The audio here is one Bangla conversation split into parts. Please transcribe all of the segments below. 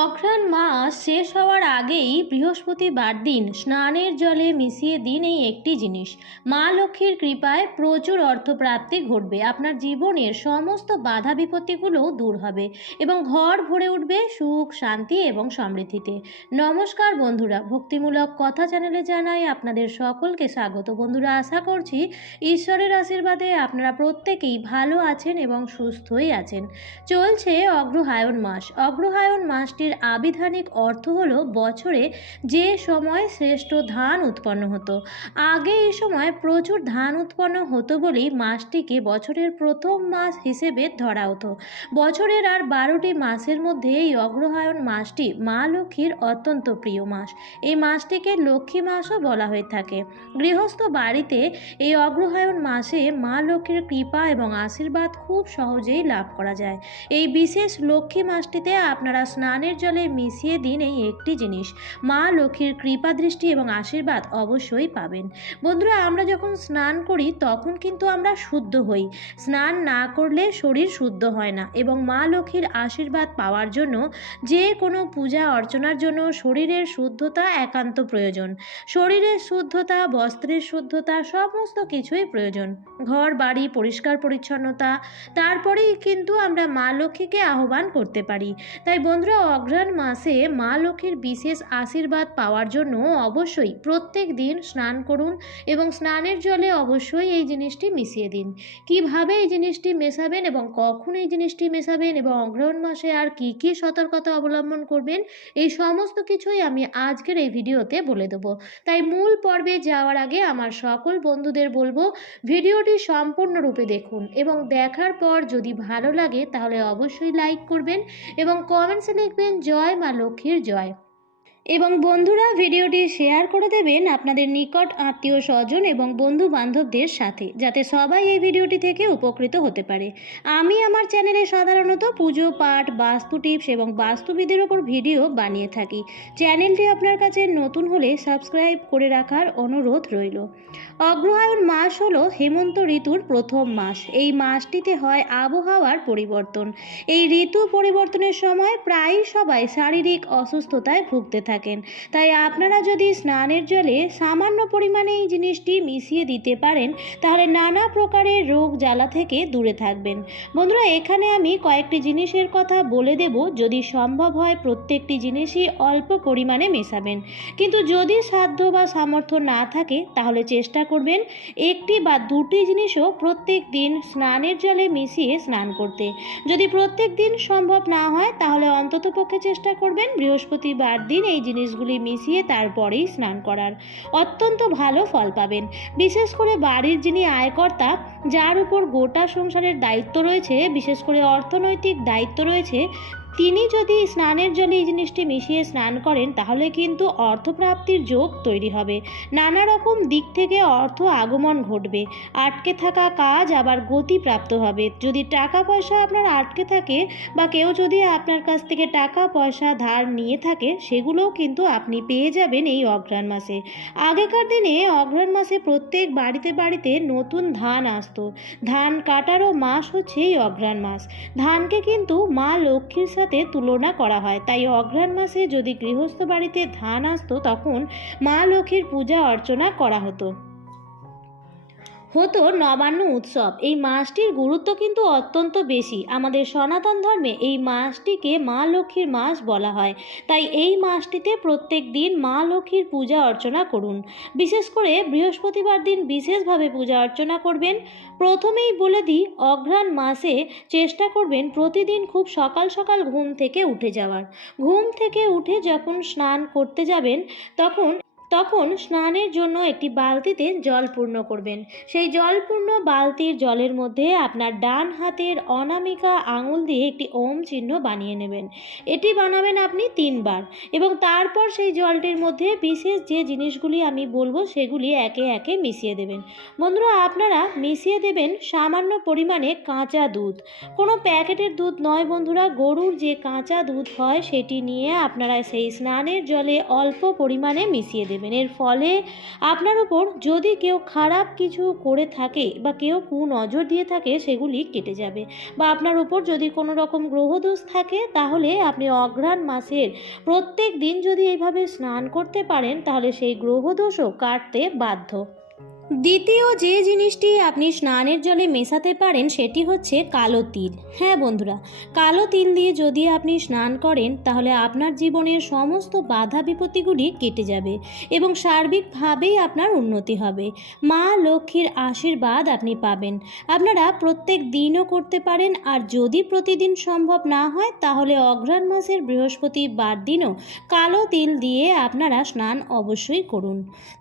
অঘ্রাণ মাস শেষ হওয়ার আগেই বৃহস্পতিবার দিন স্নানের জলে মিশিয়ে দিন এই একটি জিনিস। মা লক্ষ্মীর কৃপায় প্রচুর অর্থপ্রাপ্তি ঘটবে। আপনার জীবনের সমস্ত বাধা বিপত্তিগুলোও দূর হবে এবং ঘর ভরে উঠবে সুখ, শান্তি এবং সমৃদ্ধিতে। নমস্কার বন্ধুরা, ভক্তিমূলক কথা চ্যানেলে জানাই আপনাদের সকলকে স্বাগত। বন্ধুরা, আশা করছি ঈশ্বরের আশীর্বাদে আপনারা প্রত্যেকেই ভালো আছেন এবং সুস্থই আছেন। চলছে অগ্রহায়ণ মাস। অগ্রহায়ণ মাসটির আবিধানিক অর্থ হলো বছরে যে সময় শ্রেষ্ঠ ধান উৎপন্ন হতো। আগে এই সময় প্রচুর ধান উৎপন্ন হতো বলেই মাসটিকে বছরের প্রথম মাস হিসেবে ধরা হতো। বছরের আর বারোটি মাসের মধ্যে এই অগ্রহায়ণ মাসটি মা লক্ষ্মীর অত্যন্ত প্রিয় মাস। এই মাসটিকে লক্ষ্মী মাসও বলা হয়ে থাকে। গৃহস্থ বাড়িতে এই অগ্রহায়ণ মাসে মা লক্ষ্মীর কৃপা এবং আশীর্বাদ খুব সহজেই লাভ করা যায়। এই বিশেষ লক্ষ্মী মাসটিতে আপনারা স্নানের জলে মিশিয়ে দিন এই একটি জিনিস। মা লক্ষ্মীর কৃপা দৃষ্টি এবং আশীর্বাদ অবশ্যই পাবেন। বন্ধুরা, আমরা যখন স্নান করি, তখন কিন্তু আমরা শুদ্ধ হই। স্নান না করলে শরীর শুদ্ধ হয় না এবং মা লক্ষ্মীর আশীর্বাদ পাওয়ার জন্য যে কোনো পূজা অর্চনার জন্য শরীরের শুদ্ধতা একান্ত প্রয়োজন। শরীরের শুদ্ধতা, বস্ত্রের শুদ্ধতা, সমস্ত কিছুই প্রয়োজন। ঘর, বাড়ি, পরিষ্কার পরিচ্ছন্নতা, তারপরেই কিন্তু আমরা মা লক্ষ্মীকে আহ্বান করতে পারি। তাই বন্ধুরা অঘ্রাণ মাসে মা লক্ষ্মীর বিশেষ আশীর্বাদ পাওয়ার জন্য অবশ্যই প্রত্যেক দিন স্নান করুন এবং স্নানের জলে অবশ্যই এই জিনিসটি মিশিয়ে দিন। কীভাবে এই জিনিসটি মেশাবেন এবং কখন এই জিনিসটি মেশাবেন এবং অগ্রহণ মাসে আর কি কি সতর্কতা অবলম্বন করবেন, এই সমস্ত কিছুই আমি আজকের এই ভিডিওতে বলে দেবো। তাই মূল পর্বে যাওয়ার আগে আমার সকল বন্ধুদের বলব, ভিডিওটি সম্পূর্ণরূপে দেখুন এবং দেখার পর যদি ভালো লাগে তাহলে অবশ্যই লাইক করবেন এবং কমেন্টসে লিখবেন জয় মা লক্ষ্মীর জয়। এবং বন্ধুরা ভিডিওটি শেয়ার করে দেবেন আপনাদের নিকট আত্মীয় স্বজন এবং বন্ধু বান্ধবদের সাথে, যাতে সবাই এই ভিডিওটি থেকে উপকৃত হতে পারে। আমি আমার চ্যানেলে সাধারণত পুজো, পাঠ, বাস্তু টিপস এবং বাস্তুবিদের ওপর ভিডিও বানিয়ে থাকি। চ্যানেলটি আপনার কাছে নতুন হলে সাবস্ক্রাইব করে রাখার অনুরোধ রইল। অগ্রহায়ণ মাস হলো হেমন্ত ঋতুর প্রথম মাস। এই মাসটিতে হয় আবহাওয়ার পরিবর্তন। এই ঋতু পরিবর্তনের সময় প্রায় সবাই শারীরিক অসুস্থতায় ভুগতে থাকেন। তাই আপনারা যদি স্নানের জলে সামান্য পরিমাণে এই জিনিসটি মিশিয়ে দিতে পারেন, তাহলে নানা প্রকারের রোগ জ্বালা থেকে দূরে থাকবেন। বন্ধুরা, এখানে আমি কয়েকটি জিনিসের কথা বলে দেব। যদি সম্ভব হয়, প্রত্যেকটি জিনিসই অল্প পরিমাণে মেশাবেন। কিন্তু যদি সাধ্য বা সামর্থ্য না থাকে, তাহলে চেষ্টা করবেন। একটি বা দুটি জিনিসও প্রত্যেক দিন স্নানের জলে মিশিয়ে স্নান করতে। যদি প্রত্যেক দিন সম্ভব না হয়, তাহলে অন্ততপক্ষে চেষ্টা করবেন বৃহস্পতিবার দিন এই জিনিসগুলি মিশিয়ে তারপরেই স্নান করার। অত্যন্ত ভালো ফল পাবেন। বিশেষ করে বাড়ির যিনি আয়কর্তা, যার উপর গোটা সংসারের দায়িত্ব রয়েছে, বিশেষ করে অর্থনৈতিক দায়িত্ব রয়েছে তিনি যদি স্নানের জলে এই জিনিসটি মিশিয়ে স্নান করেন, তাহলে কিন্তু অর্থপ্রাপ্তির যোগ তৈরি হবে। নানা রকম দিক থেকে অর্থ আগমন ঘটবে। আটকে থাকা কাজ আবার গতি প্রাপ্ত হবে। যদি টাকা পয়সা আপনার আটকে থাকে বা কেউ যদি আপনার কাছ থেকে টাকা পয়সা, ধার নিয়ে থাকে, সেগুলোও কিন্তু আপনি পেয়ে যাবেন এই অঘ্রাণ মাসে। আগেকার দিনে অঘ্রাণ মাসে প্রত্যেক বাড়িতে বাড়িতে নতুন ধান আসতো। ধান কাটারও মাস হচ্ছে এই অঘ্রাণ মাস। ধানকে কিন্তু মা লক্ষ্মীর সাথে তুলনা করা হয়। তাই অঘ্রাণ মাসে যদি গৃহস্থ বাড়িতে ধান আসতো, তখন মা লক্ষ্মীর পূজা অর্চনা করা হতো। হতো নবান্ন উৎসব। এই মাসটির গুরুত্ব কিন্তু অত্যন্ত বেশি। আমাদের সনাতন ধর্মে এই মাসটিকে মা লক্ষ্মীর মাস বলা হয়। তাই এই মাসটিতে প্রত্যেক দিন মা লক্ষ্মীর পূজা অর্চনা করুন। বিশেষ করে বৃহস্পতিবার দিন বিশেষভাবে পূজা অর্চনা করবেন। প্রথমেই বলে দিই, অঘ্রাণ মাসে চেষ্টা করবেন প্রতিদিন খুব সকাল সকাল ঘুম থেকে উঠে যাওয়ার। ঘুম থেকে উঠে যখন স্নান করতে যাবেন, তখন তখন স্নানের জন্য একটি বালতিতে জল পূর্ণ করবেন। সেই জলপূর্ণ বালতির জলের মধ্যে আপনার ডান হাতের অনামিকা আঙুল দিয়ে একটি ওম চিহ্ন বানিয়ে নেবেন। এটি বানাবেন আপনি তিনবার এবং তারপর সেই জলটির মধ্যে বিশেষ যে জিনিসগুলি আমি বলব সেগুলি একে একে মিশিয়ে দেবেন। বন্ধুরা, আপনারা মিশিয়ে দেবেন সামান্য পরিমাণে কাঁচা দুধ। কোনো প্যাকেটের দুধ নয় বন্ধুরা, গরুর যে কাঁচা দুধ হয় সেটি নিয়ে আপনারা সেই স্নানের জলে অল্প পরিমাণে মিশিয়ে দেবেন। দেবেন। এর ফলে আপনার উপর যদি কেউ খারাপ কিছু করে থাকে বা কেউ কু নজর দিয়ে থাকে, সেগুলি কেটে যাবে। বা আপনার উপর যদি কোনো রকম গ্রহদোষ থাকে, তাহলে আপনি অঘ্রাণ মাসের প্রত্যেক দিন যদি এইভাবে স্নান করতে পারেন, তাহলে সেই গ্রহদোষও কাটতে বাধ্য। দ্বিতীয় যে জিনিসটি আপনি স্নানের জলে মেশাতে পারেন সেটি হচ্ছে কালো তিল। হ্যাঁ বন্ধুরা, কালো তিল দিয়ে যদি আপনি স্নান করেন, তাহলে আপনার জীবনের সমস্ত বাধা বিপত্তিগুলি কেটে যাবে এবং সার্বিকভাবেই আপনার উন্নতি হবে। মা লক্ষ্মীর আশীর্বাদ আপনি পাবেন। আপনারা প্রত্যেক দিনও করতে পারেন, আর যদি প্রতিদিন সম্ভব না হয়, তাহলে অঘ্রাণ মাসের বৃহস্পতিবার দিনও কালো তিল দিয়ে আপনারা স্নান অবশ্যই করুন।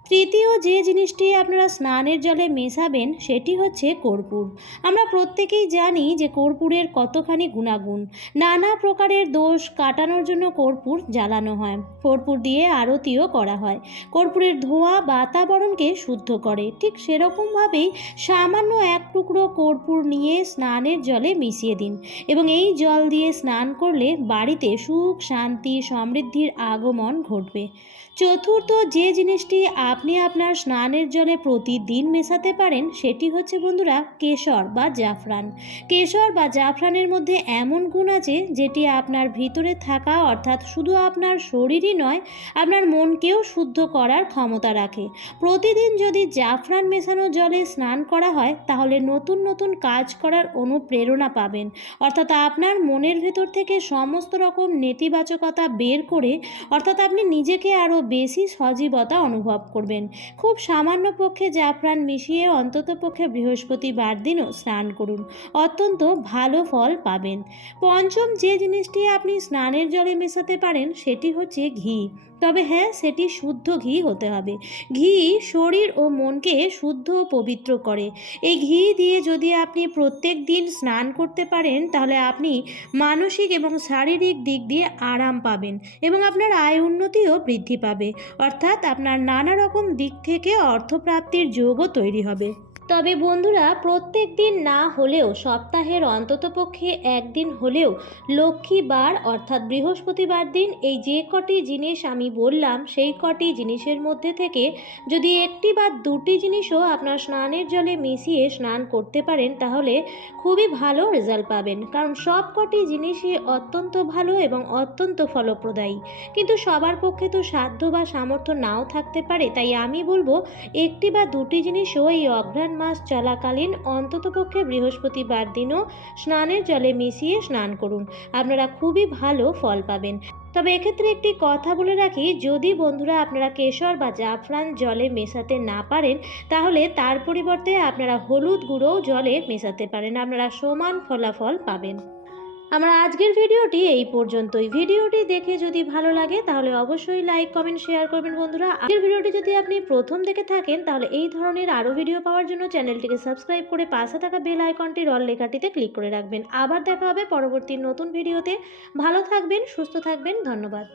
তৃতীয় যে জিনিসটি আপনারা স্নানের জলে মেশাবেন সেটি হচ্ছে কর্পূর। আমরা প্রত্যেকেই জানি যে কর্পূরের কতখানি গুণাগুণ। নানা প্রকারের দোষ কাটানোর জন্য কর্পূর জ্বালানো হয়। কর্পূর দিয়ে আরতিও করা হয়। কর্পূরের ধোঁয়া বাতাবরণকে শুদ্ধ করে। ঠিক সেরকমভাবেই সামান্য এক টুকরো কর্পূর নিয়ে স্নানের জলে মিশিয়ে দিন এবং এই জল দিয়ে স্নান করলে বাড়িতে সুখ, শান্তি, সমৃদ্ধির আগমন ঘটবে। চতুর্থ যে জিনিসটি আপনি আপনার স্নানের জলে প্রতিদিন মেশাতে পারেন, সেটি হচ্ছে বন্ধুরা কেশর বা জাফরান। কেশর বা জাফরানের মধ্যে এমন গুণ আছে যেটি আপনার ভিতরে থাকা, অর্থাৎ শুধু আপনার শরীরই নয়, আপনার মনকেও শুদ্ধ করার ক্ষমতা রাখে। প্রতিদিন যদি জাফরান মেশানো জলে স্নান করা হয়, তাহলে নতুন নতুন কাজ করার অনুপ্রেরণা পাবেন। অর্থাৎ আপনার মনের ভেতর থেকে সমস্ত রকম নেতিবাচকতা বের করে, অর্থাৎ আপনি নিজেকে আরও বেশি সজীবতা অনুভব করবেন। খুব সামান্য পক্ষে জাফরান মিশিয়ে অন্তত পক্ষে বৃহস্পতিবার দিনও স্নান করুন। অত্যন্ত ভালো ফল পাবেন। পঞ্চম যে জিনিসটি আপনি স্নানের জলে মেশাতে পারেন, সেটি হচ্ছে ঘি। তবে হ্যাঁ সেটি শুদ্ধ ঘি হতে হবে। ঘি শরীর ও মনকে শুদ্ধ ও পবিত্র করে। এই ঘি দিয়ে যদি আপনি প্রত্যেক দিন স্নান করতে পারেন, তাহলে আপনি মানসিক এবং শারীরিক দিক দিয়ে আরাম পাবেন এবং আপনার আয় উন্নতিও বৃদ্ধি পাবে। অর্থাৎ আপনার নানা রকম দিক থেকে অর্থপ্রাপ্তির যোগও তৈরি হবে। তবে বন্ধুরা, প্রত্যেক দিন না হলেও সপ্তাহের অন্ততপক্ষে একদিন হলেও লক্ষ্মীবার অর্থাৎ বৃহস্পতিবার দিন এই যে কটি জিনিস আমি বললাম, সেই কটি জিনিসের মধ্যে থেকে যদি একটি বা দুটি জিনিসও আপনার স্নানের জলে মিশিয়ে স্নান করতে পারেন, তাহলে খুবই ভালো রেজাল্ট পাবেন। কারণ সব কটি জিনিসই অত্যন্ত ভালো এবং অত্যন্ত ফলপ্রদায়ী। কিন্তু সবার পক্ষে তো সাধ্য বা সামর্থ্য নাও থাকতে পারে, তাই আমি বলব একটি বা দুটি জিনিসও এই অঘ্রাণ মাস চলাকালীন অন্ততপক্ষে বৃহস্পতিবার দিনও স্নানের জলে মিশিয়ে স্নান করুন। আপনারা খুবই ভালো ফল পাবেন। তবে এক্ষেত্রে একটি কথা বলে রাখি, যদি বন্ধুরা আপনারা কেশর বা জাফরান জলে মেশাতে না পারেন, তাহলে তার পরিবর্তে আপনারা হলুদ গুঁড়োও জলে মেশাতে পারেন। আপনারা সমান ফলাফল পাবেন। আমার আজকের ভিডিওটি এই পর্যন্তই। ভিডিওটি দেখে যদি ভালো লাগে, তাহলে অবশ্যই লাইক, কমেন্ট, শেয়ার করবেন বন্ধুরা। আজকের ভিডিওটি যদি আপনি প্রথম দেখে থাকেন, তাহলে এই ধরনের আরও ভিডিও পাওয়ার জন্য চ্যানেলটিকে সাবস্ক্রাইব করে পাশে থাকা বেল আইকনটি রল লেখাটিতে ক্লিক করে রাখবেন। আবার দেখা হবে পরবর্তী নতুন ভিডিওতে। ভালো থাকবেন, সুস্থ থাকবেন, ধন্যবাদ।